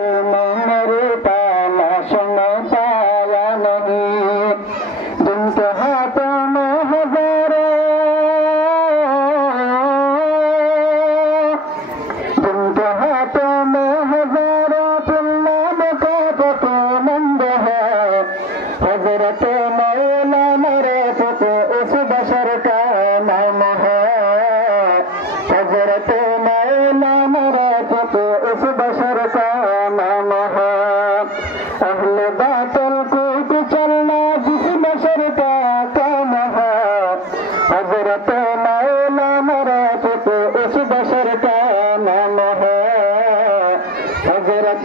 में मरता लाशों में पाया नहीं, जिनके हाथों में हजारों, जिनके हाथों में हजारों पुल्लाम का पतोमंद है। हजरत मौलाना रफ़त उस बशर का नाम है। हजरत मौलाना रफ़त उस बशर का नाम है। अहले बातिल को कुचलना जिस बशर का काम है। हजरत मौलाना रफ़त उस बशर का नाम है। हजरत